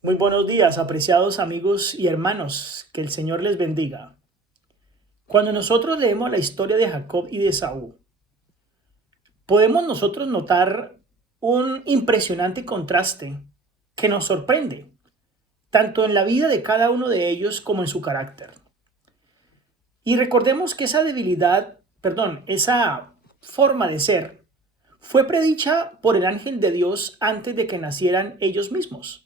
Muy buenos días, apreciados amigos y hermanos, que el Señor les bendiga. Cuando nosotros leemos la historia de Jacob y de Esaú, podemos nosotros notar un impresionante contraste que nos sorprende, tanto en la vida de cada uno de ellos como en su carácter. Y recordemos que esa forma de ser fue predicha por el ángel de Dios antes de que nacieran ellos mismos.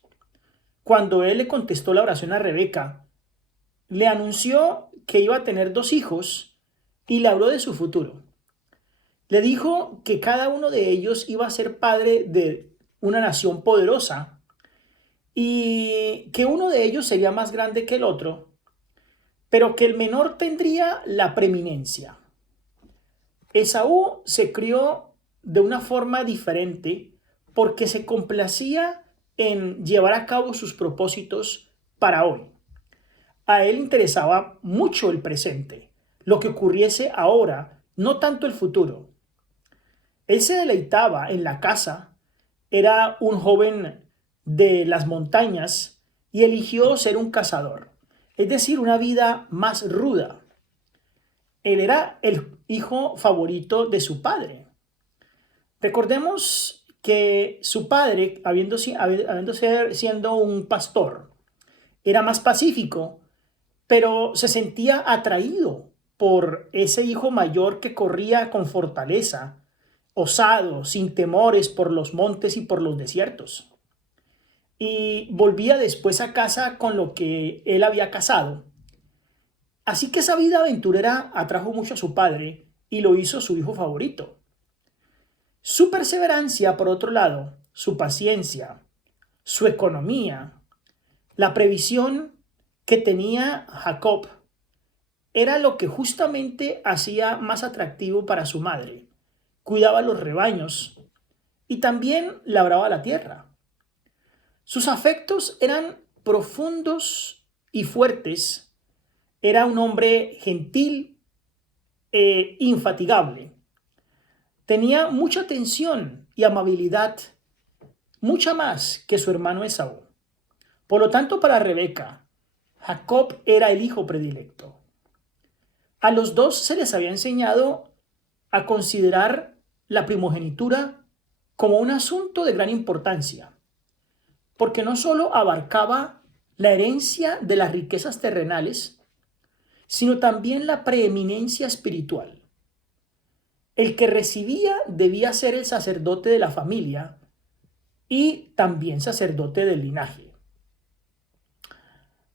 Cuando él le contestó la oración a Rebeca, le anunció que iba a tener dos hijos y le habló de su futuro. Le dijo que cada uno de ellos iba a ser padre de una nación poderosa y que uno de ellos sería más grande que el otro, pero que el menor tendría la preeminencia. Esaú se crió de una forma diferente porque se complacía en llevar a cabo sus propósitos para hoy. A él interesaba mucho el presente, lo que ocurriese ahora, no tanto el futuro. Él se deleitaba en la caza, era un joven de las montañas y eligió ser un cazador, es decir, una vida más ruda. Él era el hijo favorito de su padre. Recordemos que su padre, siendo un pastor, era más pacífico, pero se sentía atraído por ese hijo mayor que corría con fortaleza, osado, sin temores por los montes y por los desiertos. Y volvía después a casa con lo que él había cazado. Así que esa vida aventurera atrajo mucho a su padre y lo hizo su hijo favorito. Su perseverancia, por otro lado, su paciencia, su economía, la previsión que tenía Jacob era lo que justamente hacía más atractivo para su madre. Cuidaba los rebaños y también labraba la tierra. Sus afectos eran profundos y fuertes. Era un hombre gentil e infatigable. Tenía mucha atención y amabilidad, mucha más que su hermano Esaú. Por lo tanto, para Rebeca, Jacob era el hijo predilecto. A los dos se les había enseñado a considerar la primogenitura como un asunto de gran importancia, porque no solo abarcaba la herencia de las riquezas terrenales, sino también la preeminencia espiritual. El que recibía debía ser el sacerdote de la familia y también sacerdote del linaje.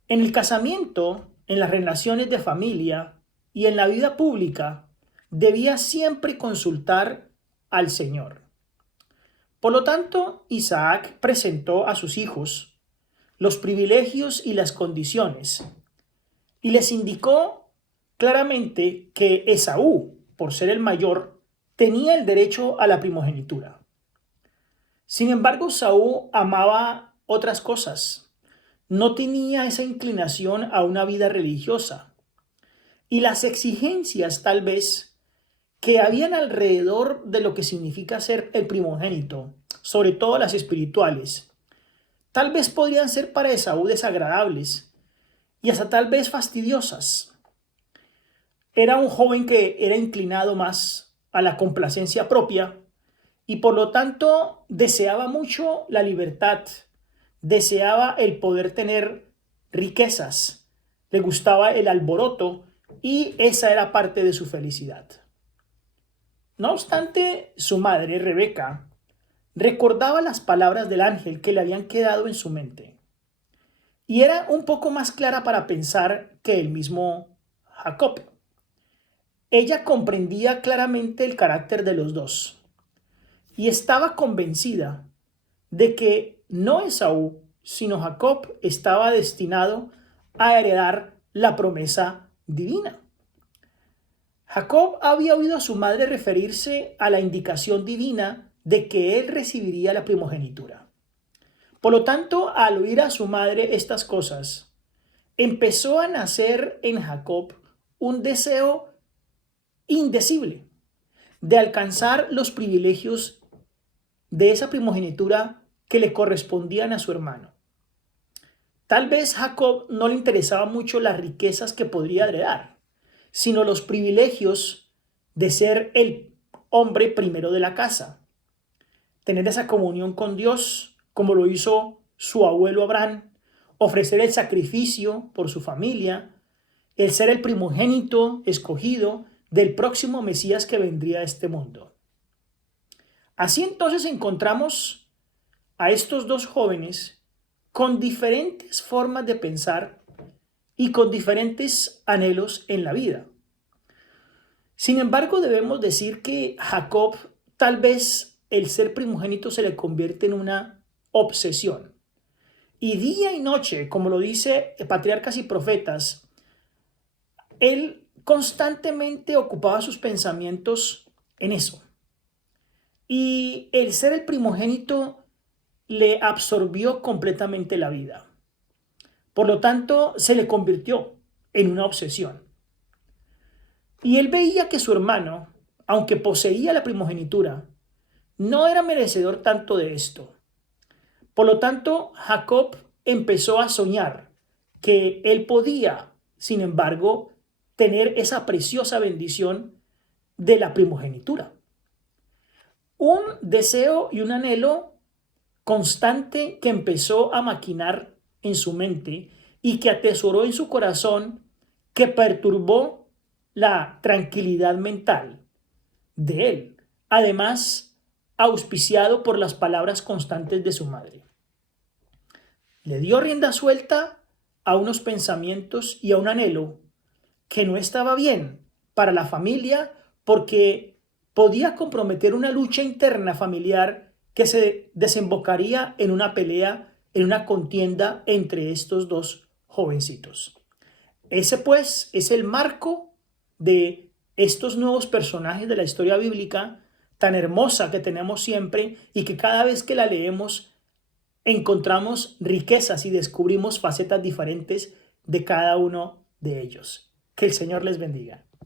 En el casamiento, en las relaciones de familia y en la vida pública, debía siempre consultar al Señor. Por lo tanto, Isaac presentó a sus hijos los privilegios y las condiciones y les indicó claramente que Esaú, por ser el mayor, tenía el derecho a la primogenitura. Sin embargo, Saúl amaba otras cosas. No tenía esa inclinación a una vida religiosa. Y las exigencias, tal vez, que habían alrededor de lo que significa ser el primogénito, sobre todo las espirituales, tal vez podrían ser para Esaú desagradables y hasta tal vez fastidiosas. Era un joven que era inclinado más a la complacencia propia y por lo tanto deseaba mucho la libertad, deseaba el poder tener riquezas, le gustaba el alboroto y esa era parte de su felicidad. No obstante, su madre, Rebeca, recordaba las palabras del ángel que le habían quedado en su mente y era un poco más clara para pensar que el mismo Jacob. Ella comprendía claramente el carácter de los dos y estaba convencida de que no Esaú, sino Jacob estaba destinado a heredar la promesa divina. Jacob había oído a su madre referirse a la indicación divina de que él recibiría la primogenitura. Por lo tanto, al oír a su madre estas cosas, empezó a nacer en Jacob un deseo indecible de alcanzar los privilegios de esa primogenitura que le correspondían a su hermano. Tal vez Jacob no le interesaba mucho las riquezas que podría heredar, sino los privilegios de ser el hombre primero de la casa, tener esa comunión con Dios, como lo hizo su abuelo Abraham, ofrecer el sacrificio por su familia, el ser el primogénito escogido del próximo Mesías que vendría a este mundo. Así entonces encontramos a estos dos jóvenes con diferentes formas de pensar y con diferentes anhelos en la vida. Sin embargo, debemos decir que Jacob, tal vez el ser primogénito se le convierte en una obsesión. Y día y noche, como lo dice Patriarcas y Profetas, él constantemente ocupaba sus pensamientos en eso. Y el ser el primogénito le absorbió completamente la vida. Por lo tanto, se le convirtió en una obsesión. Y él veía que su hermano, aunque poseía la primogenitura, no era merecedor tanto de esto. Por lo tanto, Jacob empezó a soñar que él podía, sin embargo, tener esa preciosa bendición de la primogenitura. Un deseo y un anhelo constante que empezó a maquinar en su mente y que atesoró en su corazón, que perturbó la tranquilidad mental de él, además auspiciado por las palabras constantes de su madre. Le dio rienda suelta a unos pensamientos y a un anhelo que no estaba bien para la familia porque podía comprometer una lucha interna familiar que se desembocaría en una pelea, en una contienda entre estos dos jovencitos. Ese pues es el marco de estos nuevos personajes de la historia bíblica tan hermosa que tenemos siempre y que cada vez que la leemos encontramos riquezas y descubrimos facetas diferentes de cada uno de ellos. Que el Señor les bendiga.